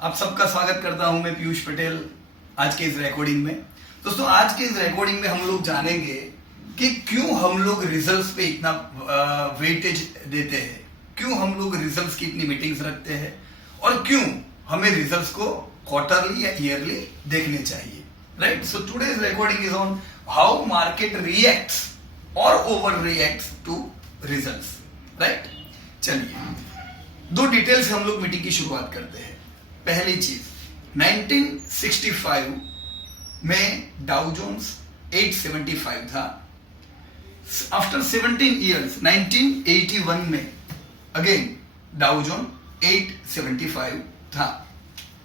आप सबका स्वागत करता हूं मैं पीयूष पटेल आज के इस रिकॉर्डिंग में। दोस्तों आज के इस रिकॉर्डिंग में हम लोग जानेंगे कि क्यों हम लोग रिजल्ट्स पे इतना वेटेज देते हैं, क्यों हम लोग रिजल्ट्स की इतनी मीटिंग्स रखते हैं और क्यों हमें रिजल्ट्स को क्वार्टरली या ईयरली देखने चाहिए। Right, so today's recording is on how market reacts और over reacts to results. Right, चलिए दो डिटेल से हम लोग मीटिंग की शुरुआत करते हैं। पहली चीज 1965 में डाउ जोन्स 875 था। आफ्टर 17 इयर्स 1981 में अगेन डाउ जोन 875 था।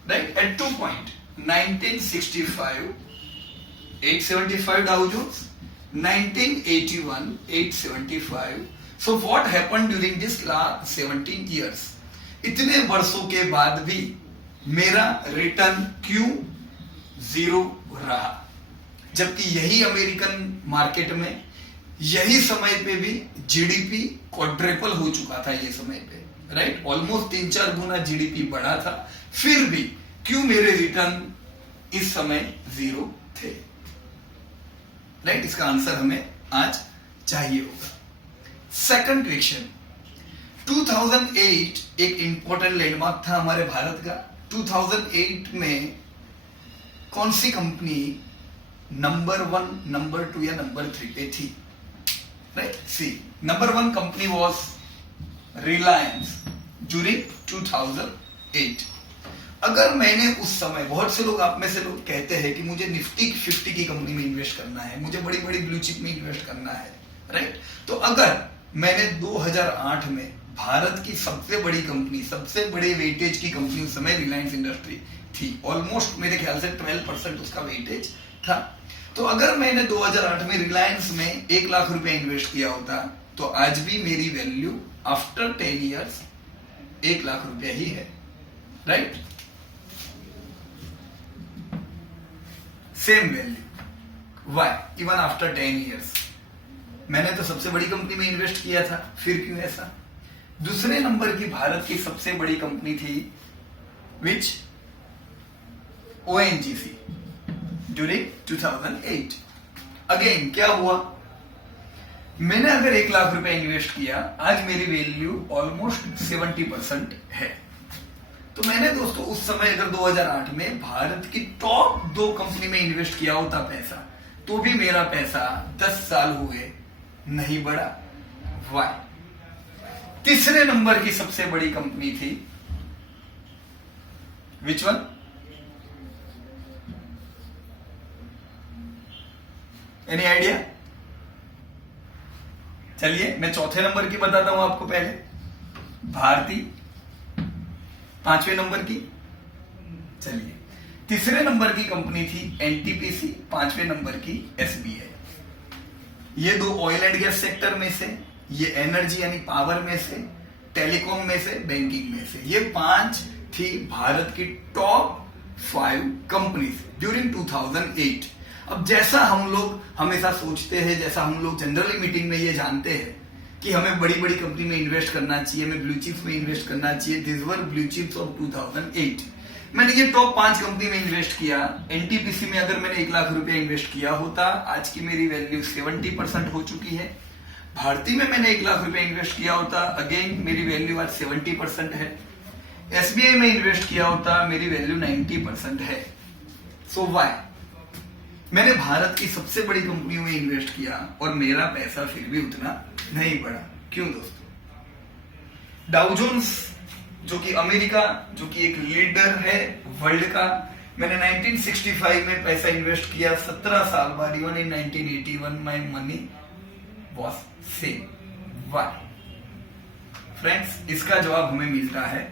Right, eight 2 point 1965 875 Dow Jones, 1981 875। So what happened during this last 17 years? इतने वर्षों के बाद भी मेरा रिटर्न क्यों जीरो रहा, जबकि यही अमेरिकन मार्केट में यही समय पे भी जीडीपी क्वाड्रेपल हो चुका था। ये समय पे राइट ऑलमोस्ट 3-4 गुना जीडीपी बढ़ा था, फिर भी क्यों मेरे रिटर्न इस समय जीरो थे। राइट, इसका आंसर हमें आज चाहिए होगा। सेकंड क्वेश्चन, 2008 एक इंपॉर्टेंट लैंडमार्क था हमारे भारत का। 2008 में कौन सी कंपनी नंबर 1, नंबर 2 या नंबर 3 पे थी? Right, see number 1 company was Reliance during 2008। अगर मैंने उस समय, बहुत से लोग आप में से लोग कहते हैं कि मुझे निफ्टी 50 की कंपनी में इन्वेस्ट करना है, मुझे बड़ी बड़ी ब्लू चिप में इन्वेस्ट करना है। राइट, तो अगर मैंने 2008 में भारत की सबसे बड़ी कंपनी, सबसे बड़े वेटेज की कंपनी उस समय रिलायंस इंडस्ट्री थी, ऑलमोस्ट मेरे ख्याल से 12% उसका वेटेज था। तो अगर मैंने 2008 में रिलायंस में 1 लाख रुपया इन्वेस्ट किया होता तो आज भी मेरी वैल्यू आफ्टर 10 इयर्स 1 लाख रुपया ही है। Right, same value. Why even after 10 years? मैंने तो सबसे बड़ी कंपनी में इन्वेस्ट किया था, फिर क्यों ऐसा? दूसरे नंबर की भारत की सबसे बड़ी कंपनी थी विच ओएनजीसी ड्यूरिंग 2008। अगेन क्या हुआ, मैंने अगर 1 लाख रुपए इन्वेस्ट किया, आज मेरी वैल्यू ऑलमोस्ट 70% है। तो मैंने दोस्तों उस समय अगर 2008 में भारत की टॉप 2 कंपनी में इन्वेस्ट किया होता पैसा, तो भी मेरा पैसा 10 साल हुए नहीं बढ़ा। वाई? तीसरे नंबर की सबसे बड़ी कंपनी थी विच वन? Any idea? चलिए मैं चौथे नंबर की बताता हूं आपको। पहले भारती, 5वें नंबर की। चलिए तीसरे नंबर की कंपनी थी एनटीपीसी, 5वें नंबर की एसबीआई। ये 2 ऑयल एंड गैस सेक्टर में से, ये एनर्जी यानी पावर में से, टेलीकॉम में से, बैंकिंग में से, ये 5 थी भारत की टॉप 5 कंपनीज ड्यूरिंग 2008। अब जैसा हम लोग हमेशा सोचते हैं, जैसा हम लोग जनरली मीटिंग में ये जानते हैं कि हमें बड़ी बड़ी कंपनी में इन्वेस्ट करना चाहिए, हमें ब्लू चिप्स में इन्वेस्ट करना चाहिए। This were blue chips of 2008। मैंने ये टॉप 5 कंपनी में इन्वेस्ट किया। एनटीपीसी में अगर मैंने 1 लाख रुपया इन्वेस्ट किया होता, आज की मेरी वैल्यू 70% हो चुकी है। भारती में मैंने 1 लाख रुपया इन्वेस्ट किया होता, अगेन मेरी वैल्यू आज 70% है। एसबीआई में इन्वेस्ट किया होता, मेरी वैल्यू 90% है। So why? मैंने भारत की सबसे बड़ी कंपनियों में इन्वेस्ट किया और मेरा पैसा फिर भी उतना नहीं बढ़ा। क्यों दोस्तों? डाउ जोन्स जो कि अमेरिका, जो कि एक लीडर है वर्ल्ड का, मैंने 1965 में पैसा इन्वेस्ट किया, 17 साल बाद even in 1981 my money was same. Why? Friends, इसका जवाब हमें मिलता है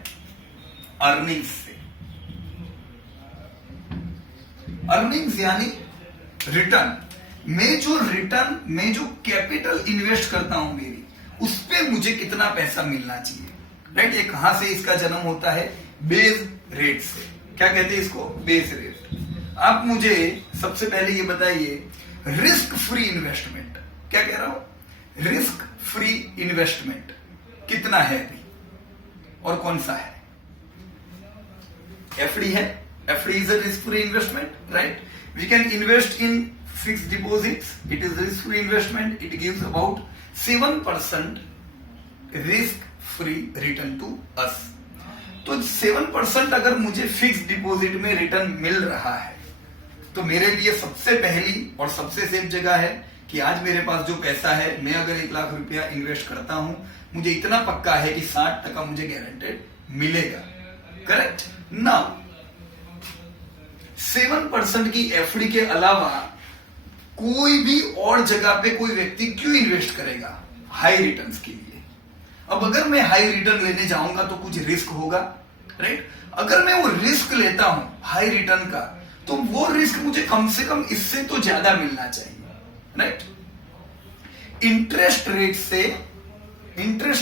अर्निंग्स से। अर्निंग्स यानी रिटर्न। मैं जो कैपिटल इन्वेस्ट करता हूं मेरी, उस पे मुझे कितना पैसा मिलना चाहिए। राइट, ये कहां से इसका जन्म होता है? बेस रेट से। क्या कहते हैं इसको? Base rate. आप मुझे सबसे पहले ये बताइए, रिस्क फ्री इन्वेस्टमेंट, क्या कह रहा हूं? रिस्क फ्री इन्वेस्टमेंट कितना है अभी और कौन सा है? एफडी है, FD is a risk free investment, right? We can invest in fixed deposits, it is risk free investment, it gives about 7% risk free return to us. तो 7% अगर मुझे फिक्स्ड डिपॉजिट में रिटर्न मिल रहा है तो मेरे लिए सबसे पहली और सबसे सेफ जगह है कि आज मेरे पास जो पैसा है, मैं अगर 1 लाख रुपया इन्वेस्ट करता हूं, मुझे इतना पक्का है कि 60% मुझे गारंटेड मिलेगा, करेक्ट? नाउ 7% की एफडी के अलावा कोई भी और जगह पे कोई व्यक्ति क्यों इन्वेस्ट करेगा? हाई रिटर्न्स के लिए। अब अगर मैं हाई रिटर्न लेने जाऊंगा तो कुछ रिस्क होगा, राइट? अगर मैं वो रिस्क लेता हूं हाई रिटर्न का, तो वो रिस्क मुझे कम से कम इससे तो ज्यादा मिलना चाहिए, राइट? इंटरेस्ट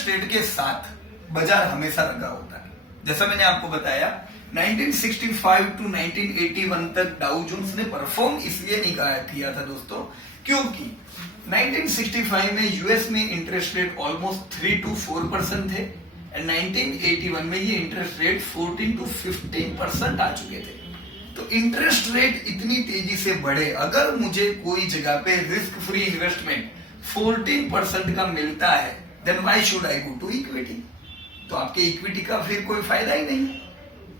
रेट के साथ बाजार हमेशा लगा होता है। जैसा मैंने आपको बताया 1965 टू 1981 तक डाउ जोन्स ने परफॉर्म इसलिए नहीं किया था दोस्तों, क्योंकि 1965 में यूएस में इंटरेस्ट रेट ऑलमोस्ट 3 to 4% थे एंड 1981 में ये इंटरेस्ट रेट 14 to 15% आ चुके थे। तो इंटरेस्ट रेट इतनी तेजी से बढ़े, अगर मुझे कोई जगह पे रिस्क फ्री इन्वेस्टमेंट 14% का मिलता है, then why should I go to equity? तो आपके इक्विटी का फिर कोई फायदा ही नहीं,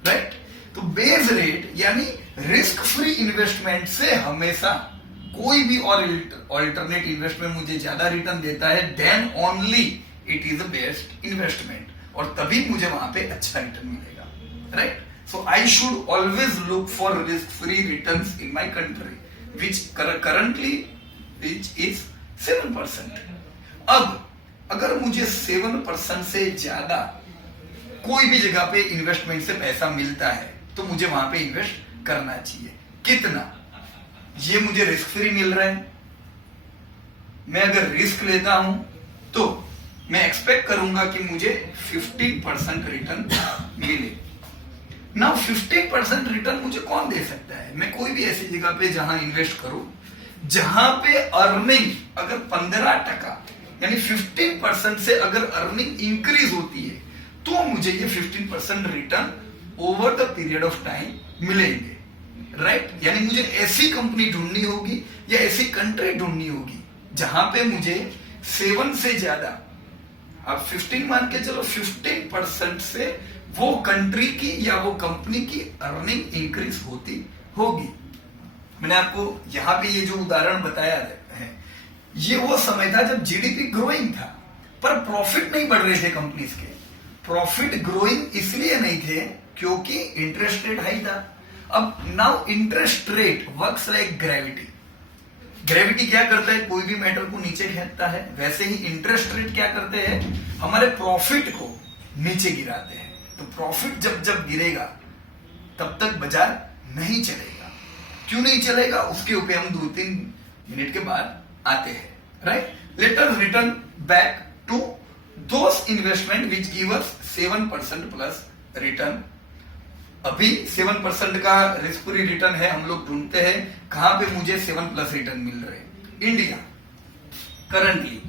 राइट? तो बेस रेट यानी रिस्क फ्री इन्वेस्टमेंट से हमेशा कोई भी और अल्टरनेट इन्वेस्टमेंट मुझे ज्यादा रिटर्न देता है, then only it is the best investment, और तभी मुझे वहां पे अच्छा रिटर्न मिलेगा, right? So I should always look for risk free returns in my country which currently which is 7%। अब अगर मुझे 7% से ज्यादा कोई भी जगह पे इन्वेस्टमेंट से पैसा मिलता है तो मुझे वहां पे इन्वेस्ट करना चाहिए। कितना? ये मुझे रिस्क फ्री मिल रहा है, मैं अगर रिस्क लेता हूं तो मैं एक्सपेक्ट करूंगा कि मुझे 15% रिटर्न मिले। नाउ 15% रिटर्न मुझे कौन दे सकता है? मैं कोई भी ऐसी जगह पे जहां इन्वेस्ट करूं जहां पे अर्निंग अगर 15% यानी 15% से अगर अर्निंग इंक्रीज होती है तो मुझे ये 15% return over the period of time मिलेंगे, राइट? यानी मुझे ऐसी कंपनी ढूंढनी होगी या ऐसी कंट्री ढूंढनी होगी जहां पे मुझे 7 से ज्यादा, आप 15 मान के चलो, 15% से वो कंट्री की या वो कंपनी की अर्निंग इंक्रीज होती होगी। मैंने आपको यहां पे ये जो उदाहरण बताया है, ये वो समय था जब जीडीपी ग्रोइंग था पर प्रॉफिट नहीं बढ़ रहे थे कंपनीज के। प्रॉफिट ग्रोइंग इसलिए नहीं थे क्योंकि इंटरेस्ट रेट हाई था। अब now interest rate works like gravity. Gravity क्या करता है? कोई भी मैटर को नीचे खींचता है। वैसे ही इंटरेस्ट रेट क्या करते हैं? हमारे प्रॉफिट को नीचे गिराते हैं। तो प्रॉफिट जब जब गिरेगा तब तक बाजार नहीं चलेगा। क्यों नहीं चलेगा? उसके ऊपर हम 2-3 मिनट के बाद आते हैं, right? Let us return back to those investment which give us 7% plus return. अभी 7% का रिस्क फ्री रिटर्न है, हम लोग ढूंढते हैं कहां पे मुझे 7+ रिटर्न मिल रहे हैं। इंडिया, करंटली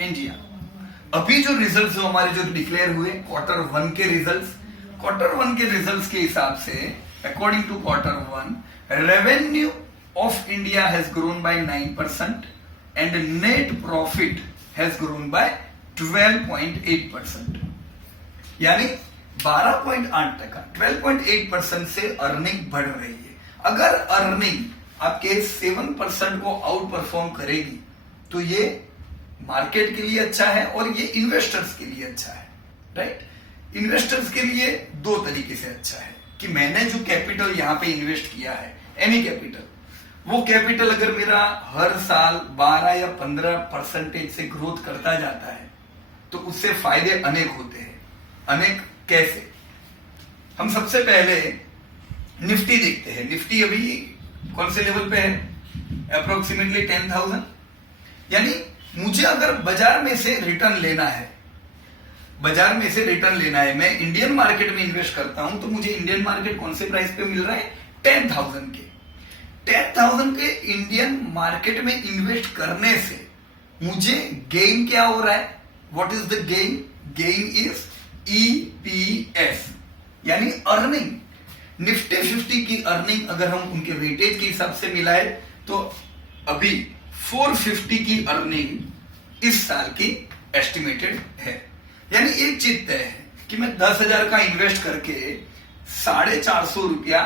इंडिया अभी जो रिजल्ट्स जो हमारे जो डिक्लेयर हुए Q1 के रिजल्ट्स के हिसाब से, according to Q1, revenue of India has grown by 9% and net profit has grown by 12.8%, यानी 12.8%, 12.8% से अर्निंग बढ़ रही है। अगर अर्निंग आपके 7% को आउट परफॉर्म करेगी तो ये मार्केट के लिए अच्छा है और ये इन्वेस्टर्स के लिए अच्छा है, राइट? इन्वेस्टर्स के लिए 2 तरीके से अच्छा है कि मैंने जो कैपिटल यहां पे इन्वेस्ट किया है, एनी कैपिटल, वो कैपिटल अगर मेरा हर साल 12 या 15% से ग्रोथ करता जाता है तो उससे फायदे अनेक होते हैं। अनेक कैसे? हम सबसे पहले निफ्टी देखते हैं। निफ्टी अभी कौन से लेवल पे है? अप्रोक्सीमेटली 10,000। यानी मुझे अगर बाजार में से रिटर्न लेना है, मैं इंडियन मार्केट में इन्वेस्ट करता हूं तो मुझे इंडियन मार्केट कौन से प्राइस पे मिल रहा है? 10,000 के। 10,000 के इंडियन मार्केट में इन्वेस्ट करने से मुझे गेन क्या हो रहा है? What is the gain? Gain is EPS, यानी अर्निंग, निफ्टी 50 की अर्निंग अगर हम उनके वेटेज के हिसाब से मिलाए तो अभी 450 की अर्निंग इस साल की एस्टिमेटेड है। यानी एक चीज तय है कि मैं 10,000 का इन्वेस्ट करके 450 रुपया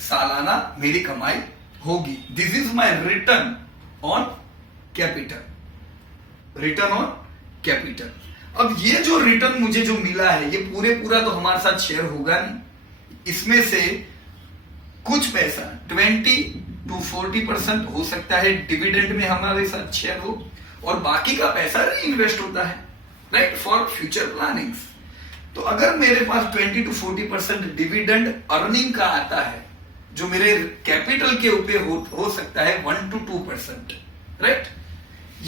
सालाना मेरी कमाई होगी। This is my return on capital, return on capital. अब ये जो रिटर्न मुझे जो मिला है ये पूरा तो हमारे साथ शेयर होगा नहीं, इसमें से कुछ पैसा 20 to 40% हो सकता है डिविडेंड में हमारे साथ शेयर हो, और बाकी का पैसा री इन्वेस्ट होता है, राइट, फॉर फ्यूचर प्लानिंग्स। तो अगर मेरे पास 20 to 40% डिविडेंड अर्निंग का आता है जो मेरे कैपिटल के ऊपर हो सकता है 1 to 2%, राइट।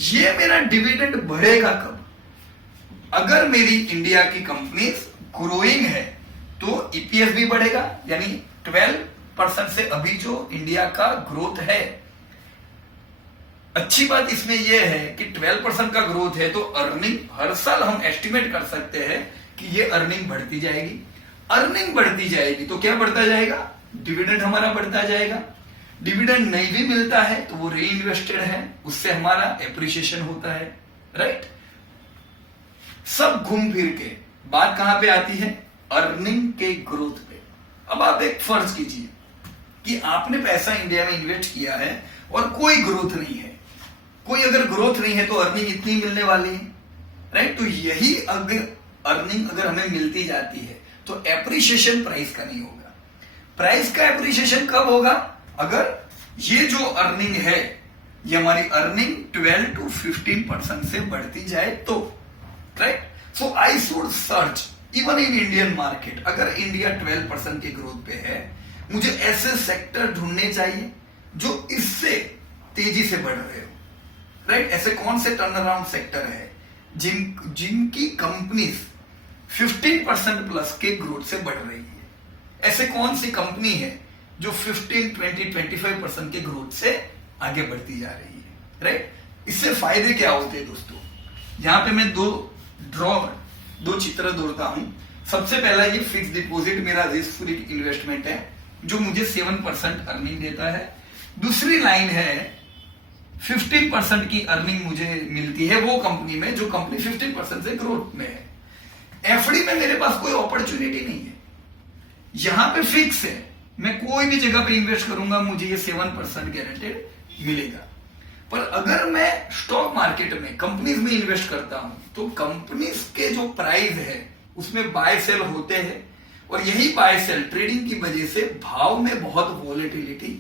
ये मेरा डिविडेंड बढ़ेगा कब? अगर मेरी इंडिया की कंपनीज ग्रोइंग है तो ईपीएस भी बढ़ेगा, यानी 12% से अभी जो इंडिया का ग्रोथ है। अच्छी बात इसमें यह है कि 12% का ग्रोथ है तो अर्निंग हर साल हम एस्टिमेट कर सकते हैं कि ये अर्निंग बढ़ती जाएगी। अर्निंग बढ़ती जाएगी तो क्या बढ़ता जाएगा? डिविडेंड हमारा बढ़ता जाएगा। डिविडेंड नहीं भी मिलता है तो वो री इन्वेस्टेड है, उससे हमारा एप्रिसिएशन होता है, राइट। सब घूम फिर के बात कहां पे आती है? अर्निंग के ग्रोथ पे। अब आप एक फर्ज कीजिए कि आपने पैसा इंडिया में इन्वेस्ट किया है और कोई ग्रोथ नहीं है, कोई अगर ग्रोथ नहीं है तो अर्निंग इतनी मिलने वाली है, राइट। तो यही अगर अर्निंग अगर हमें मिलती जाती है तो एप्रिसिएशन प्राइस का नहीं होगा। प्राइस का एप्रिसिएशन कब होगा? अगर ये जो अर्निंग है ये हमारी अर्निंग 12 to 15% से बढ़ती जाए तो, right. So I should search even in Indian market. अगर इंडिया 12% के ग्रोथ पे है, मुझे ऐसे सेक्टर ढूंढने चाहिए जो इससे तेजी से बढ़ रहे हो, राइट। ऐसे कौन से टर्न अराउंड सेक्टर है जिनकी कंपनीज 15% प्लस के ग्रोथ से बढ़ रही है? ऐसे कौन सी कंपनी है जो 15, 20, 25% के ग्रोथ से आगे बढ़ती जा रही है, राइट। इससे फायदे क्या होते हैं दोस्तों? यहां पे मैं दो चित्र दौड़ता हूं। सबसे पहला ये फिक्स डिपॉजिट मेरा रिस्क फ्री इन्वेस्टमेंट है जो मुझे 7% अर्निंग देता है। दूसरी लाइन है 15% की अर्निंग मुझे मिलती है वो कंपनी में जो कंपनी 15% से ग्रोथ में है। एफडी में मेरे पास कोई अपॉर्चुनिटी नहीं है, यहां पे फिक्स है, मैं कोई भी जगह पे इन्वेस्ट करूंगा मुझे ये 7% गारंटेड मिलेगा। पर अगर मैं स्टॉक मार्केट में कंपनीज में इन्वेस्ट करता हूं तो कंपनीज के जो प्राइस है उसमें बाय सेल होते हैं, और यही बाय सेल ट्रेडिंग की वजह से भाव में बहुत वॉलेटिलिटी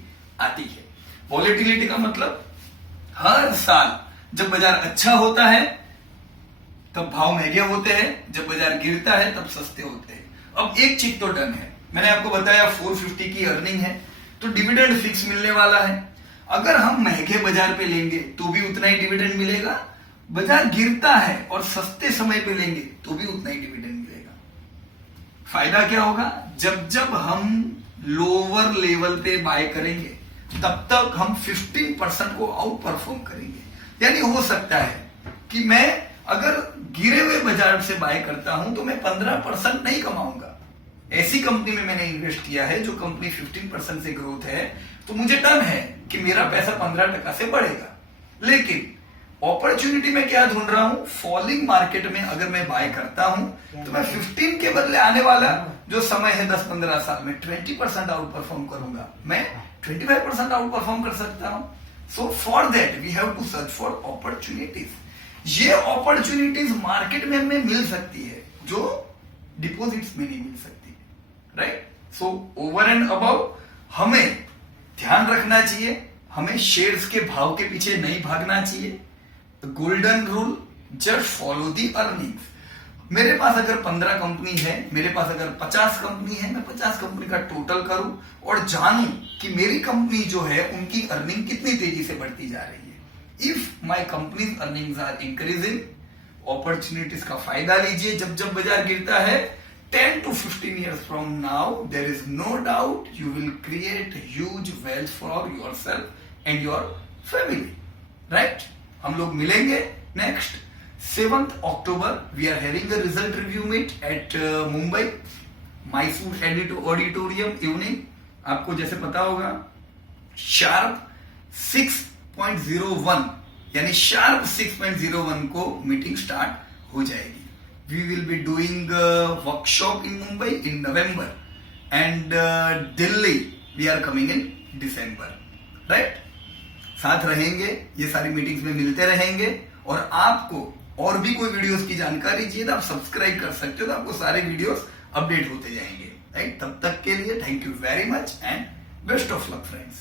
आती है। वॉलेटिलिटी का मतलब हर साल जब बाजार अच्छा होता है तब भाव महंगे होते हैं, जब बाजार गिरता है तब सस्ते होते हैं। अब एक चीज तो डन है, मैंने आपको बताया 450 की अर्निंग है तो डिविडेंड फिक्स मिलने वाला है। अगर हम महंगे बाजार पे लेंगे तो भी उतना ही डिविडेंड मिलेगा, बाजार गिरता है और सस्ते समय पे लेंगे तो भी उतना ही डिविडेंड मिलेगा। फायदा क्या होगा? जब हम लोअर लेवल पे बाय करेंगे तब तक हम 15% को आउट परफॉर्म करेंगे। यानी हो सकता है कि मैं अगर गिरे हुए बाजार से बाय करता हूं तो मैं 15% नहीं कमाऊंगा। ऐसी कंपनी में मैंने इन्वेस्ट किया है जो कंपनी 15% से ग्रोथ है तो मुझे डन है कि मेरा पैसा 15% से बढ़ेगा। लेकिन अपॉर्चुनिटी में क्या ढूंढ रहा हूं? फॉलिंग मार्केट में अगर मैं बाय करता हूं तो मैं 15 के बदले आने वाला जो समय है 10-15 साल में 20% आउट परफॉर्म करूंगा, मैं 25% आउट परफॉर्म कर सकता हूं। So for that we have to search for opportunities. ये अपॉर्चुनिटीज मार्केट में हमें मिल सकती है जो डिपॉजिट्स में नहीं मिल सकती, right. So over and above हमें ध्यान रखना चाहिए, हमें शेयर्स के भाव के पीछे नहीं भागना चाहिए। Golden rule, just follow the earnings. मेरे पास अगर 15 कंपनी है, मेरे पास अगर 50 कंपनी है, मैं 50 कंपनी का टोटल करूं और जानूं कि मेरी कंपनी जो है उनकी अर्निंग कितनी तेजी से बढ़ती जा रही है। If my companies earnings are increasing, opportunities का फायदा लीजिए। जब बाजार गिरता है 10 to 15 years from now, there is no doubt you will create huge wealth for yourself and your family, right? हम लोग मिलेंगे next 7th October. We are having a result review meet at Mumbai. Mysore auditorium evening, आपको जैसे पता होगा sharp 6.01 यानी sharp 6.01 को meeting start हो जाएगी. We will be doing workshop in Mumbai in November and Delhi we are coming in December. Right, साथ रहेंगे, ये सारी मीटिंग्स में मिलते रहेंगे. और आपको और भी कोई वीडियोस की जानकारी चाहिए तो आप सब्सक्राइब कर सकते हो, तो आपको सारे वीडियोस अपडेट होते जाएंगे. राइट, तब तक के लिए thank you very much and best of luck friends.